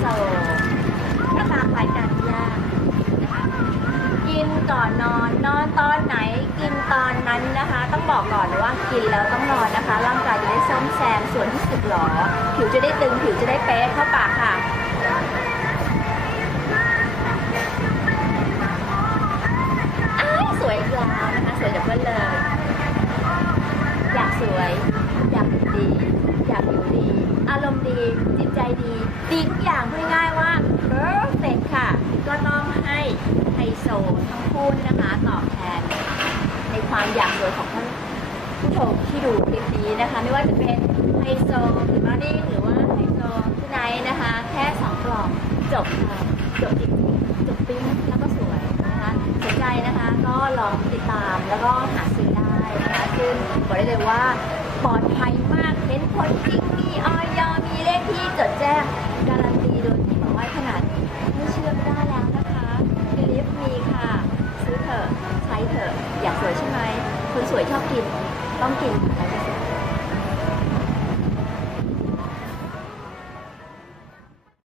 โซหน้าตาคล้ายกันยากนะคะกินก่อนนอนนอนตอนไหนกินตอนนั้นนะคะ ต้องบอกก่อนว่ากินแล้วต้องนอนนะคะ ร่างกายจะได้ซ่อมแซมส่วนที่สึกหรอ ผิวจะได้ตึงผิวจะได้เป๊ะเข้าปากค่ะอยสวยอีกแล้วนะคะสวยจากเพื่อนเลยอยากสวย อยากดี อยากอยู่ดี อารมณ์ดี จิตใจดี ดีทุกอย่างพูดง่ายๆว่า perfect ค่ะ ก็ต้องให้ไฮโซทั้งคู่นะคะตอบแทน ในความอยากสวยของท่านผู้ชมที่ดูคลิปนี้นะคะ ไม่ว่าจะเป็นไฮโซหรือมาดิ้งหรือว่าไฮโซที่ไหนนะคะ แค่สองกล่องจบค่ะจบจริงจบปิ๊งแล้วก็สวยนะคะสนใจนะคะก็ลองติดตามแล้วก็หาซื้อได้นะคะ ซึ่งบอกได้เลยว่าปลอดภัยมากเห็นผลจริงมีออยมีเลขที่จดแจ้งการันตีโดยที่บอกว่าขนาดนี้ไม่เชื่อไม่ได้แล้วนะคะบิลิฟมีค่ะ ซื้อเถอะใช้เถอะอยาก สวยชอบกิน ต้องกิน